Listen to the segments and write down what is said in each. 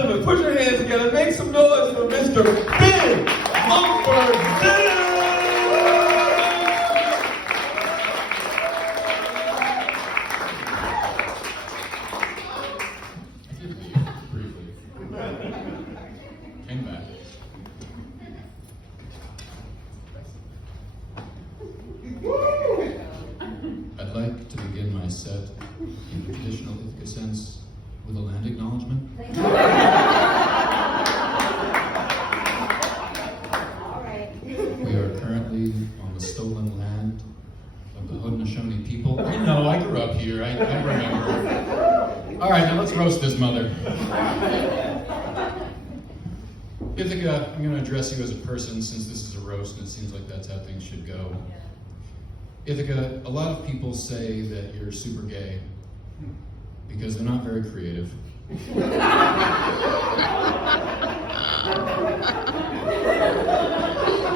gentlemen, put your hands together. Make some noise for Mr. Ben Mumford-Zisk. Came back. I'd like to begin my set in the traditional Ithaca sense with a land acknowledgement. We are currently on the stolen land of the Haudenosaunee people. I know, I grew up here, I remember. All right, now let's roast this mother. Ithaca, I'm going to address you as a person since this is a roast and it seems like that's how things should go. Ithaca, a lot of people say that you're super gay because they're not very creative.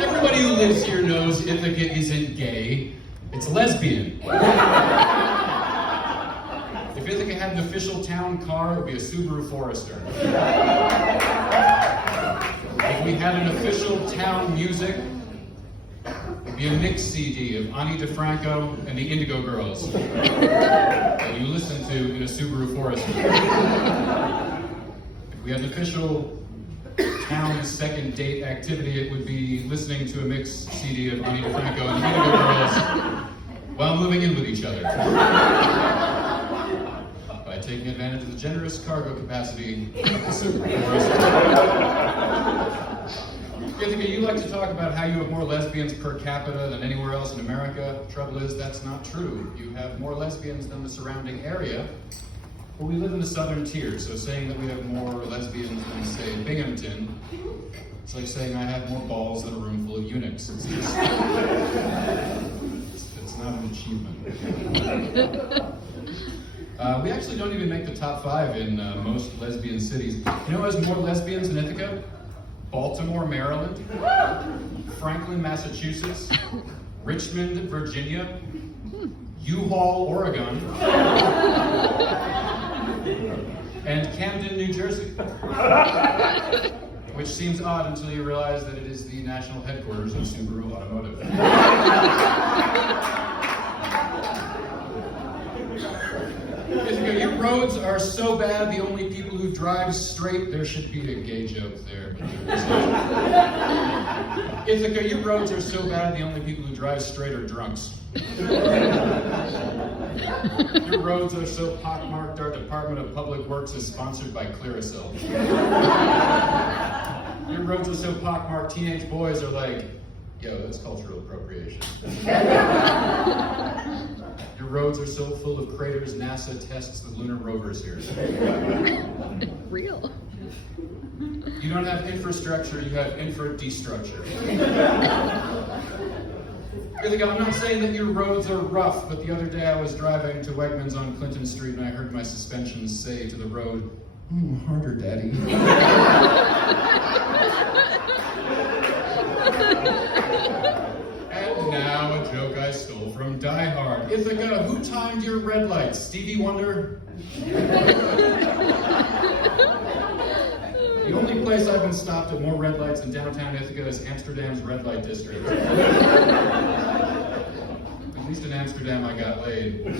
Everybody who lives here knows Ithaca isn't gay, it's lesbian. If Ithaca had an official town car, it would be a Subaru Forester. If we had an official town music, it'd be a mixed CD of Ani DeFranco and the Indigo Girls that you listen to in a Subaru Forester. If we had an official town second date activity, it would be listening to a mixed CD of Ani DeFranco and the Indigo Girls while moving in with each other. By taking advantage of the generous cargo capacity of the Subaru Forester. Ithaca, you like to talk about how you have more lesbians per capita than anywhere else in America. Trouble is, that's not true. You have more lesbians than the surrounding area. Well, we live in the southern tier, so saying that we have more lesbians than, say, Binghamton, it's like saying I have more balls than a room full of eunuchs. It's just, it's not an achievement. We actually don't even make the top 5 in most lesbian cities. You know who has more lesbians than Ithaca? Baltimore, Maryland, Franklin, Massachusetts, Richmond, Virginia, U-Haul, Oregon, and Camden, New Jersey. Which seems odd until you realize that it is the national headquarters of Subaru Automotive. Your roads are so bad, the only people who drive straight, there should be a gay joke there. Ithaca, your roads are so bad, the only people who drive straight are drunks. Your roads are so pockmarked, our Department of Public Works is sponsored by Clearasil. Your roads are so pockmarked, teenage boys are like, yo, that's cultural appropriation. Your roads are so full of craters, NASA tests the lunar rovers here. Real. You don't have infrastructure, you have infra-destructure. I'm not saying that your roads are rough, but the other day I was driving to Wegmans on Clinton Street and I heard my suspensions say to the road, harder, Daddy. And now a joke I stole from Die Hard. Ithaca, who timed your red lights? Stevie Wonder? The only place I've been stopped at more red lights in downtown Ithaca is Amsterdam's red light district. At least in Amsterdam I got laid. In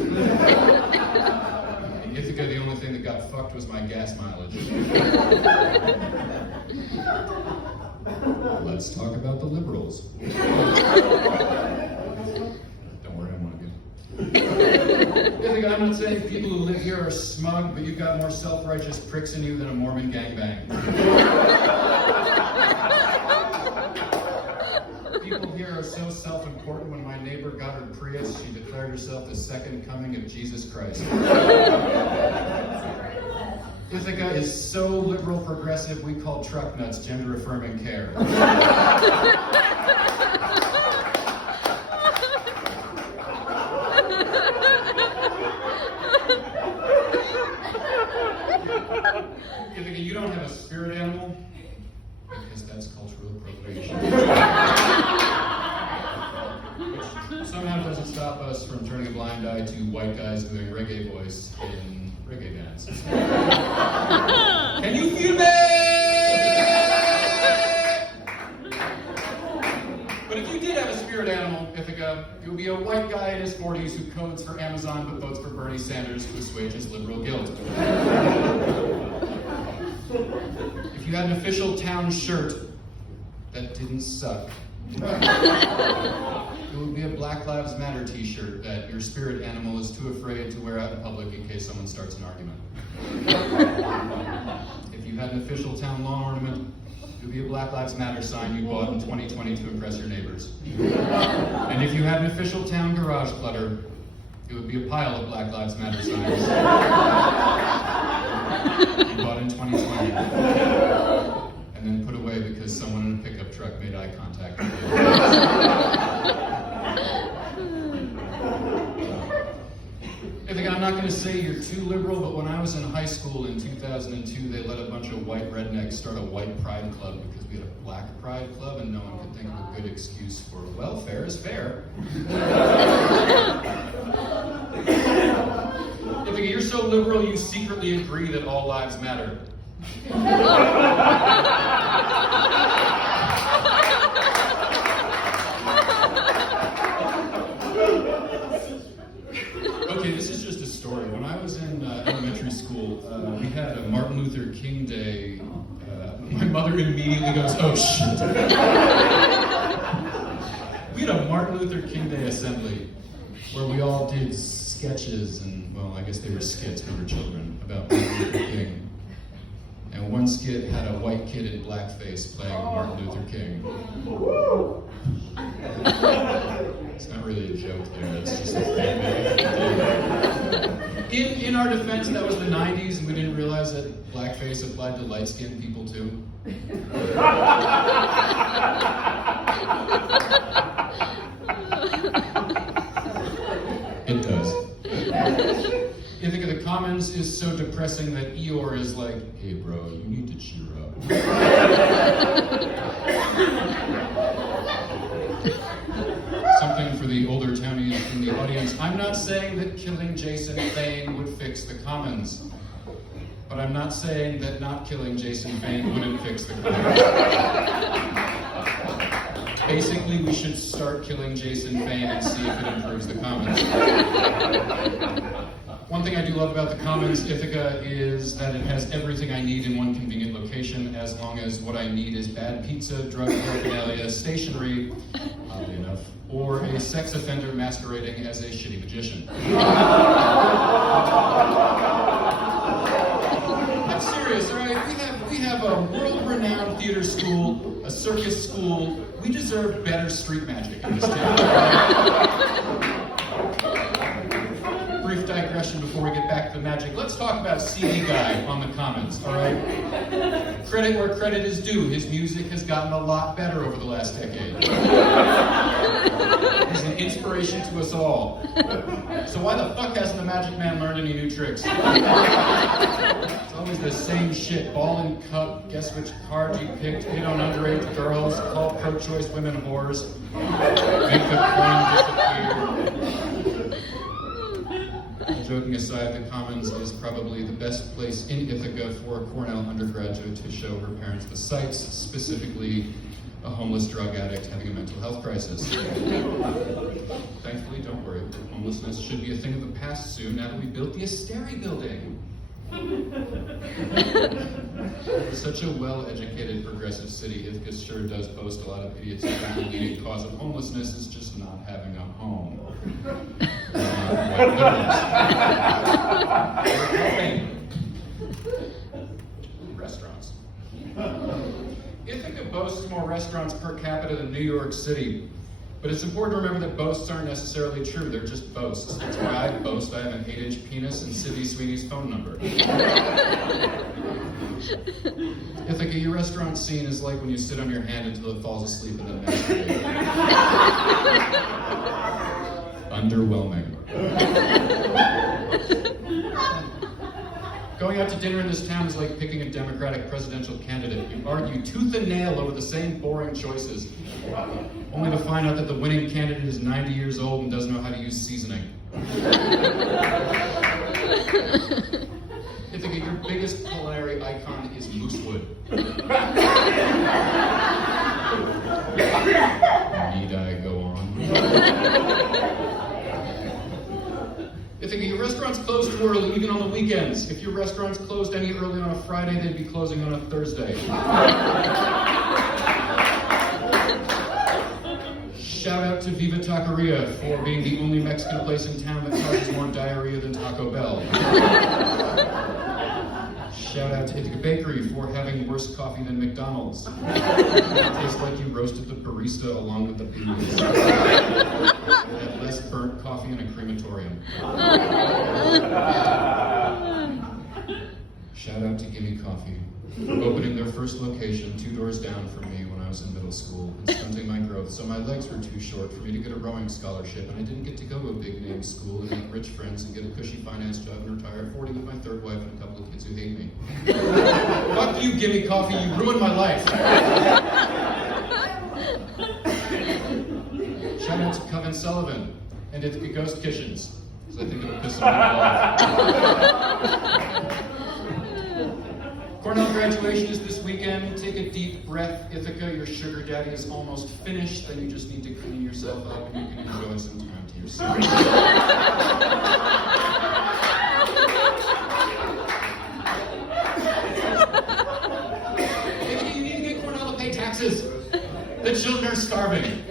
Ithaca, the only thing that got fucked was my gas mileage. Let's talk about the liberals. Don't worry, I'm one of you. Ithaca, I'm not saying people who live here are smug, but you've got more self-righteous pricks in you than a Mormon gangbang. People here are so self-important. When my neighbor got her Prius, she declared herself the second coming of Jesus Christ. Ithaca is so liberal progressive, we call truck nuts gender-affirming care. Ithaca, you don't have a spirit animal, because that's cultural appropriation. Which somehow doesn't stop us from turning a blind eye to white guys doing reggae voice in reggae dance. Can you feel me? 40s who codes for Amazon but votes for Bernie Sanders to assuage his liberal guilt. If you had an official town shirt that didn't suck, it would be a Black Lives Matter t-shirt that your spirit animal is too afraid to wear out in public in case someone starts an argument. If you had an official town lawn ornament, it would be a Black Lives Matter sign you bought in 2020 to impress your neighbors. And if you had an official town garage clutter, it would be a pile of Black Lives Matter signs you bought in 2020 and then put away because someone in a pickup truck made eye contact with you. Ithaca, I'm not going to say you're too liberal, but when I was in high school in 2002, they let a bunch of white rednecks start a white pride club because we had a black pride club and no one could think of a good excuse for, well, fair is fair. Ithaca, you're so liberal you secretly agree that all lives matter. Okay, this is just a story. When I was in elementary school, we had a Martin Luther King Day. My mother immediately goes, oh shit. We had a Martin Luther King Day assembly where we all did sketches and, well, I guess they were skits, we were children, about Martin Luther King. And one skit had a white kid in blackface playing Martin Luther King. It's not really a joke there, it's just a thing. In our defense, that was the 90s, and we didn't realize that blackface applied to light-skinned people too. It does. Ithaca, the Commons is so depressing that Eeyore is like, hey bro, you need to cheer up. Something for the older townies in the audience. I'm not saying that killing Jason Fain would fix the Commons, but I'm not saying that not killing Jason Fain wouldn't fix the Commons. Basically, we should start killing Jason Fain and see if it improves the Commons. One thing I do love about the Commons, Ithaca, is that it has everything I need in one convenient location, as long as what I need is bad pizza, drug paraphernalia, stationery, oddly enough, or a sex offender masquerading as a shitty magician. I'm serious, all right? We have a world-renowned theater school, a circus school. We deserve better street magic in this town. Brief digression before we get back to the magic. Let's talk about CD Guy on the Commons, all right? Credit where credit is due. His music has gotten a lot better over the last decade. He's an inspiration to us all. So why the fuck hasn't the Magic Man learned any new tricks? It's always the same shit. Ball and cup, guess which card you picked, hit on underage girls, call pro-choice women whores, make the coin disappear. Joking aside, the Commons is probably the best place in Ithaca for a Cornell undergraduate to show her parents the sights, specifically a homeless drug addict having a mental health crisis. Thankfully, don't worry, homelessness should be a thing of the past soon now that we built the Asteri building. Such a well-educated, progressive city, Ithaca sure does boast a lot of idiots who found the leading cause of homelessness is just not having a home. Restaurants. Ithaca boasts more restaurants per capita than New York City, but it's important to remember that boasts aren't necessarily true, they're just boasts. That's why I boast I have an 8-inch penis and Sydney Sweeney's phone number. Ithaca, your restaurant scene is like when you sit on your hand until it falls asleep and then masturbate. Underwhelming. Going out to dinner in this town is like picking a Democratic presidential candidate. You argue tooth and nail over the same boring choices, only to find out that the winning candidate is 90 years old and doesn't know how to use seasoning. Ithaca, your biggest culinary icon is moosewood. Need I go on? Ithaca, your restaurant's closed too early, even on the weekends. If your restaurant's closed any early on a Friday, they'd be closing on a Thursday. Shout out to Viva Taqueria for being the only Mexican place in town that causes more diarrhea than Taco Bell. Shout out to Ithaca Bakery for having worse coffee than McDonald's. It tastes like you roasted the barista along with the beans. It had less burnt coffee and a crematorium. Shout out to Gimme Coffee for opening their first location 2 doors down from me when I was in middle school and stunting my growth so my legs were too short for me to get a rowing scholarship, and I didn't get to go to a big name school and meet rich friends and get a cushy finance job and retire at 40 with my third wife and a couple of kids who hate me. Fuck you, Gimme Coffee, you ruined my life. Shout out to Coven Sullivan and Ithaca Ghost Kitchens, because I think it'll piss them off. Cornell graduation is this weekend. Take a deep breath, Ithaca. Your sugar daddy is almost finished. Then you just need to clean yourself up and you can enjoy some time to yourself. Ithaca, you need to get Cornell to pay taxes. The children are starving.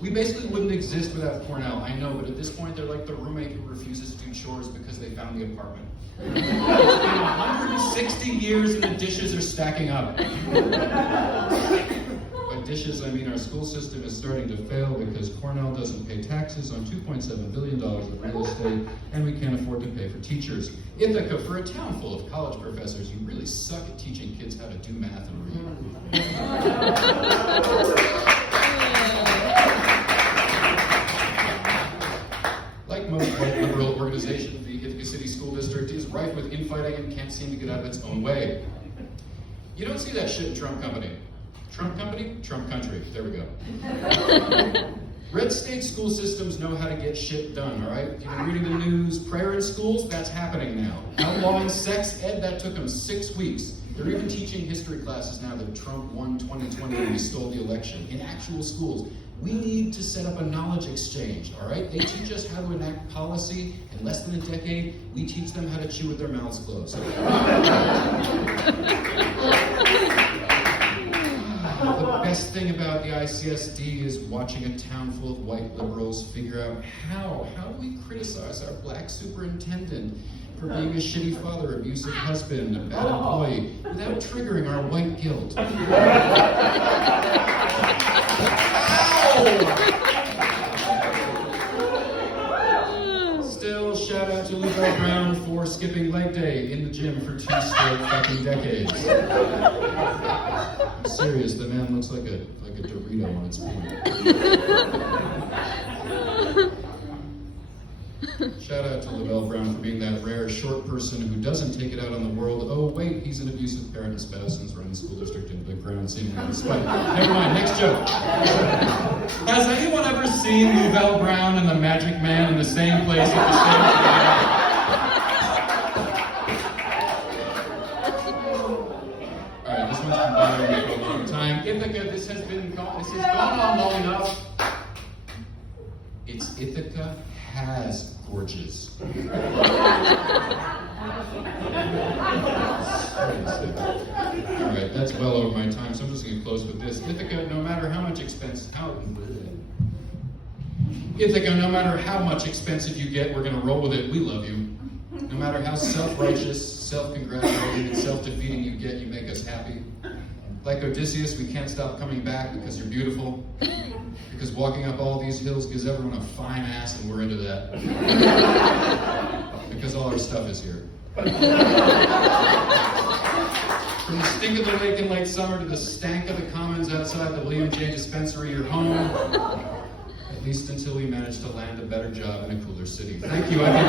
We basically wouldn't exist without Cornell, I know, but at this point they're like the roommate who refuses to do chores because they found the apartment. It's been 160 years and the dishes are stacking up. By dishes, I mean our school system is starting to fail because Cornell doesn't pay taxes on $2.7 billion of real estate, and we can't afford to pay for teachers. Ithaca, for a town full of college professors, you really suck at teaching kids how to do math and read. Like most white liberal organizations, the Ithaca City School District is rife with infighting and can't seem to get out of its own way. You don't see that shit in Trump Company. Trump Company? Trump Country. There we go. Red state school systems know how to get shit done, all right? You've been reading the news. Prayer in schools? That's happening now. Outlawing sex ed? That took them 6 weeks. They're even teaching history classes now that Trump won 2020 and he stole the election in actual schools. We need to set up a knowledge exchange, all right? They teach us how to enact policy. In less than a decade, we teach them how to chew with their mouths closed. The best thing about the ICSD is watching a town full of white liberals figure out how do we criticize our black superintendent for being a shitty father, abusive husband, a bad employee, without triggering our white guilt. Still, shout out to Lavelle Brown for skipping leg day in the gym for 2 straight fucking decades. I'm serious, the man looks like a Dorito on its point. Shout out to Lavelle Brown for being that rare short person who doesn't take it out on the world. Oh wait, he's an abusive parent and spouse and is running the school district into the ground seemingly despite. Never mind, next joke. Has anyone ever seen Lavelle Brown and the Magic Man in the same place at the same time? Alright, this one's been bothering me for a long time. Ithaca, this has gone on long enough. It's Ithaca has gorges. Alright, that's well over my time, so I'm just going to close with this. Ithaca, no matter how much expensive you get, we're going to roll with it. We love you. No matter how self-righteous, self-congratulating, and self-defeating you get, you make us happy. Like Odysseus, we can't stop coming back because you're beautiful. Because walking up all these hills gives everyone a fine ass, and we're into that. Because all our stuff is here. From the stink of the lake in late summer to the stank of the commons outside the William J. Dispensary, you're home. At least until we manage to land a better job in a cooler city. Thank you. I've been